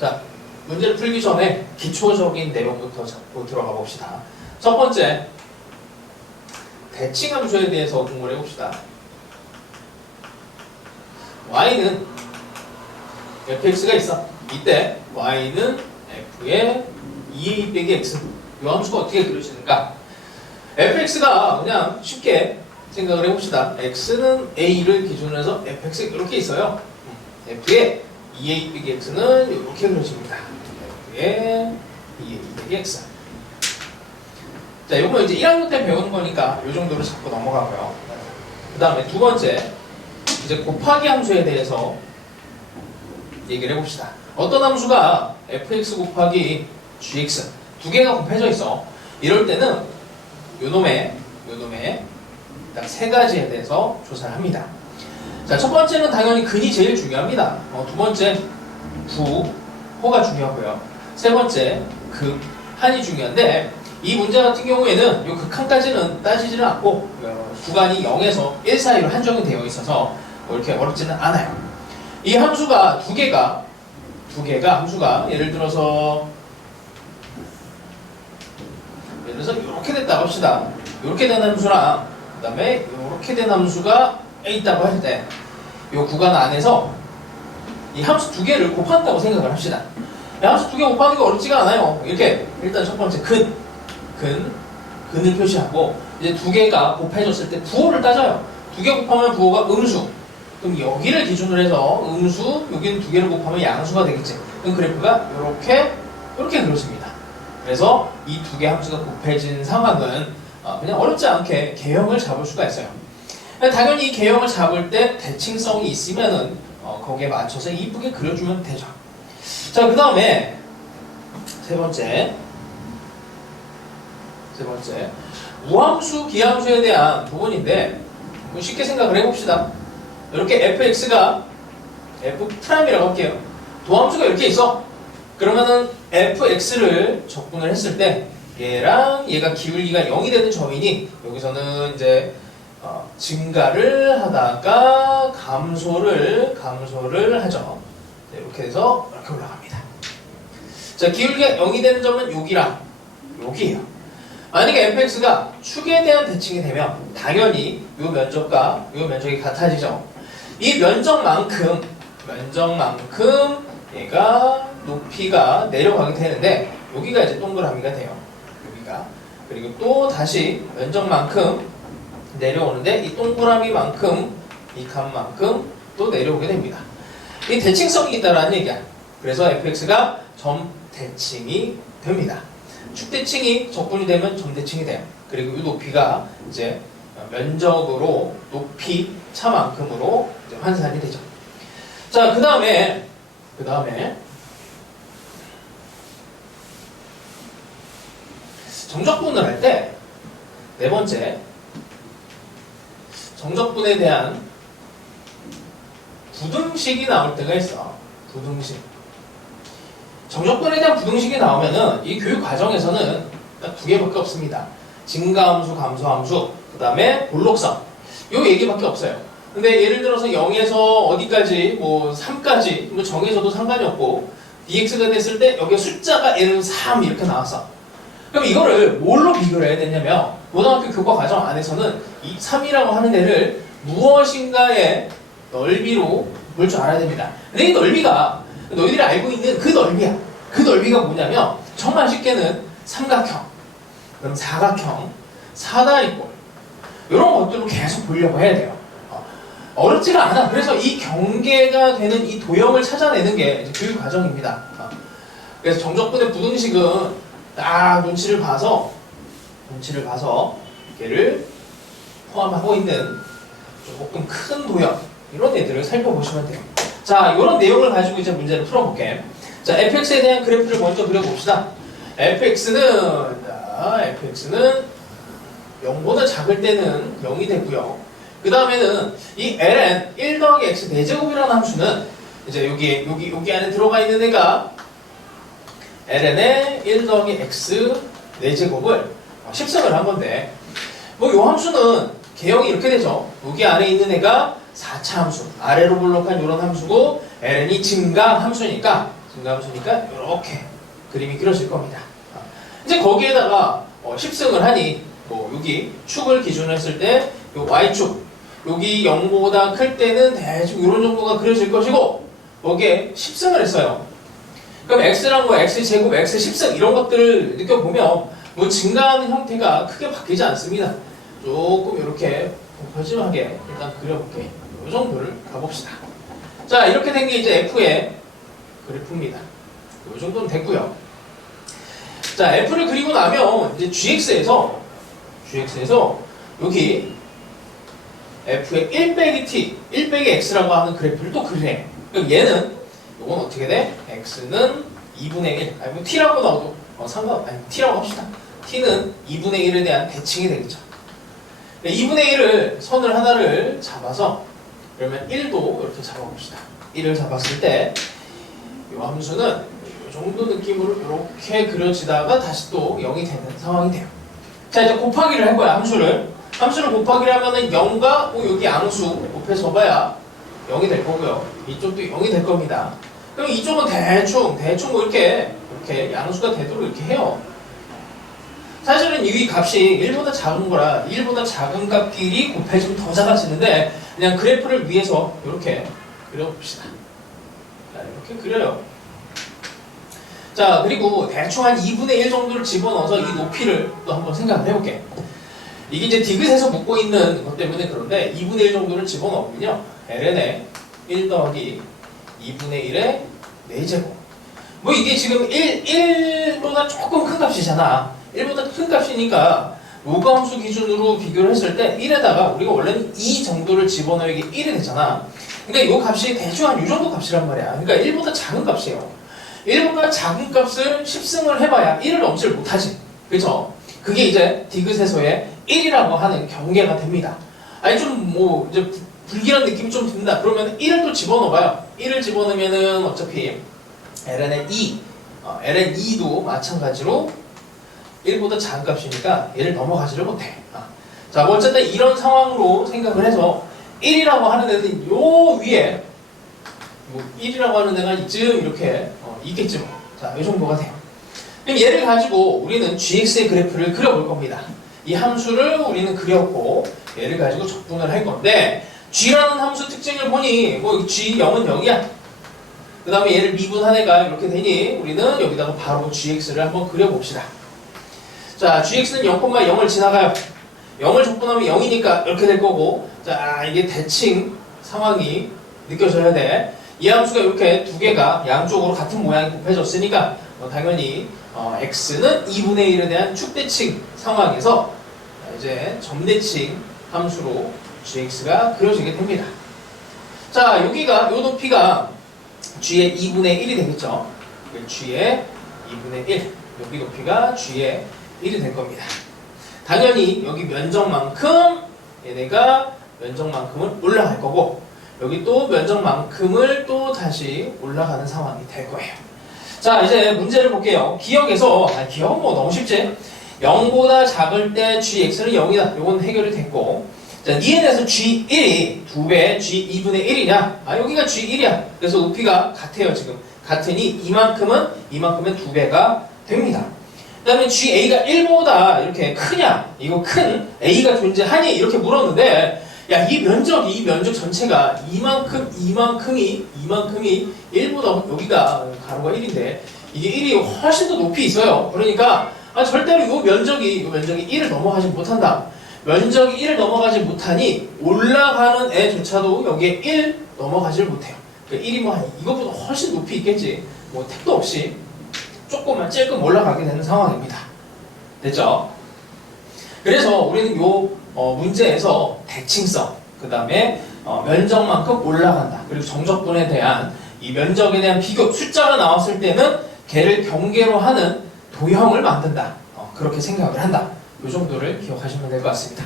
자, 문제를 풀기 전에 기초적인 내용부터 잡고 들어가 봅시다. 첫 번째, 대칭 함수에 대해서 공부를 해봅시다. y는 fx가 있어. 이때 y는 f의 2a 빼기 x. 이 함수가 어떻게 그려지는가? fx가 그냥 쉽게 생각을 해봅시다. x는 a를 기준으로 해서 fx 이렇게 있어요. f의 2a 빼기 x는 이렇게 그려집니다. f의 2a 빼기 x. 자, 이거 이제 1학년 때 배우는 거니까 이 정도로 잡고 넘어가고요. 그 다음에 두 번째, 이제 곱하기 함수에 대해서 얘기를 해봅시다. 어떤 함수가 fx 곱하기 gx 두 개가 곱해져 있어. 이럴 때는 요놈의 딱 세 가지에 대해서 조사를 합니다. 자, 첫 번째는 당연히 근이 제일 중요합니다. 두 번째, 호가 중요하고요. 세 번째, 한이 중요한데 이 문제 같은 경우에는 이 극한까지는 따지지는 않고 구간이 0에서 1 사이로 한정이 되어 있어서 그렇게 어렵지는 않아요. 이 함수가 두 개가 함수가 예를 들어서 이렇게 됐다고 합시다. 이렇게 된 함수랑 그 다음에 이렇게 된 함수가 있다고 할 때 이 구간 안에서 이 함수 두 개를 곱한다고 생각을 합시다. 이 함수 두 개 곱하는 게 어렵지가 않아요. 이렇게 일단 첫 번째 근을 표시하고 이제 두 개가 곱해졌을 때 부호를 따져요. 두 개 곱하면 부호가 음수. 그럼 여기를 기준으로 해서 음수, 여기는 두 개를 곱하면 양수가 되겠지. 그럼 그래프가 이렇게 그려집니다. 그래서 이 두 개 함수가 곱해진 상황은 그냥 어렵지 않게 개형을 잡을 수가 있어요. 당연히 이 개형을 잡을 때 대칭성이 있으면은 거기에 맞춰서 이쁘게 그려주면 되죠. 자, 그 다음에 세 번째 우함수, 기함수에 대한 부분인데 쉽게 생각을 해봅시다. 이렇게 fx가 f'이라고 할게요. 도함수가 이렇게 있어. 그러면은 fx를 적분을 했을 때 얘랑 얘가 기울기가 0이 되는 점이니 여기서는 이제 증가를 하다가 감소를 하죠. 네, 이렇게 해서 이렇게 올라갑니다. 자, 기울기가 0이 되는 점은 여기랑 여기예요. 만약에 fx가 축에 대한 대칭이 되면 당연히 이 면적과 이 면적이 같아지죠. 이 면적만큼 얘가 높이가 내려가게 되는데 여기가 이제 동그라미가 돼요. 여기가. 그리고 또 다시 면적만큼 내려오는데 이 동그라미만큼 이 값만큼 또 내려오게 됩니다. 이 대칭성이 있다라는 얘기야. 그래서 fx가 점 대칭이 됩니다. 축 대칭이 적분이 되면 점 대칭이 돼요. 그리고 이 높이가 이제 면적으로 높이 차만큼으로 이제 환산이 되죠. 자, 그 다음에 정적분을 할 때 네 번째, 정적분에 대한 부등식이 나올 때가 있어. 부등식. 정적분에 대한 부등식이 나오면은 이 교육 과정에서는 딱 두 개밖에 없습니다. 증가함수, 감소함수, 그 다음에 볼록성. 요 얘기밖에 없어요. 근데 예를 들어서 0에서 어디까지, 뭐 3까지 뭐 정해져도 상관이 없고 dx가 됐을 때 여기 숫자가 예를 들어서 3 이렇게 나왔어. 그럼 이거를 뭘로 비교를 해야 되냐면 고등학교 교과 과정 안에서는 이 3이라고 하는 애를 무엇인가의 넓이로 볼 줄 알아야 됩니다. 근데 이 넓이가 너희들이 알고 있는 그 넓이야. 그 넓이가 뭐냐면 정말 쉽게는 삼각형, 그럼 사각형, 사다리꼴 이런 것들로 계속 보려고 해야 돼요. 어렵지가 않아. 그래서 이 경계가 되는 이 도형을 찾아내는 게 이제 교육 과정입니다. 그래서 정적분의 부등식은 딱 눈치를 봐서 얘를 포함하고 있는 조금 큰 도형 이런 애들을 살펴보시면 돼요. 자, 이런 내용을 가지고 이제 문제를 풀어볼게. 자, fx에 대한 그래프를 먼저 그려봅시다. fx는 0보다 작을 때는 0이 되고요. 그 다음에는 이 ln 1 더하기 x 4제곱이라는 함수는 이제 여기 안에 들어가 있는 애가 ln의 1 더하기 x 4제곱을 십선을 한 건데 뭐 요 함수는 개형이 이렇게 되죠. 여기 안에 있는 애가 4차 함수, 아래로 블록한 이런 함수고 ln이 증가 함수니까 증가함수니까 이렇게 그림이 그려질 겁니다. 이제 거기에다가 10승을 하니 뭐 여기 축을 기준으로 했을 때 요 y축 여기 0보다 클 때는 대충 이런 정도가 그려질 것이고 거기에 10승을 했어요. 그럼 x랑 뭐 x제곱, x 10승 이런 것들을 느껴보면 뭐 증가하는 형태가 크게 바뀌지 않습니다. 조금 이렇게 펴짐하게 일단 그려볼게요. 이 정도를 가봅시다. 자, 이렇게 된 게 이제 f의 그래프입니다. 이 정도는 됐고요. 자, f를 그리고 나면 이제 gx에서 여기 f의 1 빼기 t, 1 빼기 x라고 하는 그래프를 또 그리네. 그럼 얘는 이건 어떻게 돼? x는 2분의 1, 아니 뭐 t라고 나와도 t라고 합시다. t는 2분의 1에 대한 대칭이 되겠죠. 2분의 1을 선을 하나를 잡아서 그러면 1도 이렇게 잡아봅시다. 1을 잡았을 때 이 함수는 이 정도 느낌으로 이렇게 그려지다가 다시 또 0이 되는 상황이 돼요. 자, 이제 곱하기를 할 거야. 함수를 곱하기를 하면은 0과 여기 양수 곱해서 봐야 0이 될 거고요. 이쪽도 0이 될 겁니다. 그럼 이쪽은 대충 뭐 이렇게 양수가 되도록 이렇게 해요. 사실은 이 값이 1보다 작은 거라 1보다 작은 값끼리 곱해지면 더 작아지는데 그냥 그래프를 위해서 이렇게 그려봅시다. 자, 이렇게 그려요. 자, 그리고 대충 한 2분의 1 정도를 집어넣어서 이 높이를 또 한번 생각을 해볼게. 이게 이제 디귿에서 묶고 있는 것 때문에 그런데 2분의 1 정도를 집어넣으면요. ln에 1 더하기 2분의 1의 4제곱. 뭐 이게 지금 1보다 조금 큰 값이잖아. 1보다 큰 값이니까 로그함수 기준으로 비교를 했을 때 1에다가 우리가 원래는 2 정도를 집어넣으면 이게 1이 되잖아. 그러니까 이 값이 대충 한 이 정도 값이란 말이야. 그러니까 1보다 작은 값이에요. 1보다 작은 값을 10승을 해봐야 1을 넘지를 못하지. 그렇죠? 그게 이제 디귿에서의 1이라고 하는 경계가 됩니다. 아니 좀 뭐 이제 불길한 느낌이 좀 든다. 그러면 1을 또 집어넣어봐요. 1을 집어넣으면은 어차피 ln의 2, ln2도 마찬가지로 1보다 작은 값이니까 얘를 넘어가지를 못해. 자, 뭐 어쨌든 이런 상황으로 생각을 해서 1이라고 하는 애는 요 위에 뭐 1이라고 하는 애가 이쯤 이렇게 있겠죠. 자, 이 정도가 돼요. 그럼 얘를 가지고 우리는 gx의 그래프를 그려볼 겁니다. 이 함수를 우리는 그렸고 얘를 가지고 적분을 할 건데 g라는 함수 특징을 보니 뭐 g 0은 0이야. 그 다음에 얘를 미분한 애가 이렇게 되니 우리는 여기다가 바로 gx를 한번 그려봅시다. 자, gx는 0,0을 지나가요. 0을 적분하면 0이니까 이렇게 될 거고, 자, 이게 대칭 상황이 느껴져야 돼. 이 함수가 이렇게 두 개가 양쪽으로 같은 모양이 곱해졌으니까 당연히 x는 2분의 1에 대한 축대칭 상황에서 이제 점대칭 함수로 gx가 그려지게 됩니다. 자, 여기가 요 높이가 g의 2분의 1이 되겠죠. g의 2분의 1, 여기 높이가 g의 1이 될 겁니다. 당연히 여기 면적만큼 얘네가 면적만큼은 올라갈 거고 여기 또 면적만큼을 또 다시 올라가는 상황이 될 거예요. 자, 이제 문제를 볼게요. 기억은 뭐 너무 쉽지? 0보다 작을 때 gx는 0이다. 요건 해결이 됐고, 자, EN에서 g1이 2배 g2분의 1이냐? 여기가 g1이야. 그래서 높이가 같아요, 지금. 같으니 이만큼은 2배가 됩니다. 그 다음에 GA가 1보다 이렇게 크냐? 이거 큰 A가 존재하니? 이렇게 물었는데, 야, 이 면적 전체가 이만큼이 1보다 여기가 가로가 1인데, 이게 1이 훨씬 더 높이 있어요. 그러니까, 절대로 이 면적이 1을 넘어가지 못한다. 면적이 1을 넘어가지 못하니, 올라가는 애조차도 여기에 1 넘어가지를 못해요. 그러니까 1이 뭐, 이것보다 훨씬 높이 있겠지. 뭐, 택도 없이. 조금만 찔끔 올라가게 되는 상황입니다. 됐죠? 그래서 우리는 요 문제에서 대칭성, 그 다음에 면적만큼 올라간다. 그리고 정적분에 대한 이 면적에 대한 비교, 숫자가 나왔을 때는 걔를 경계로 하는 도형을 만든다. 그렇게 생각을 한다. 이 정도를 기억하시면 될 것 같습니다.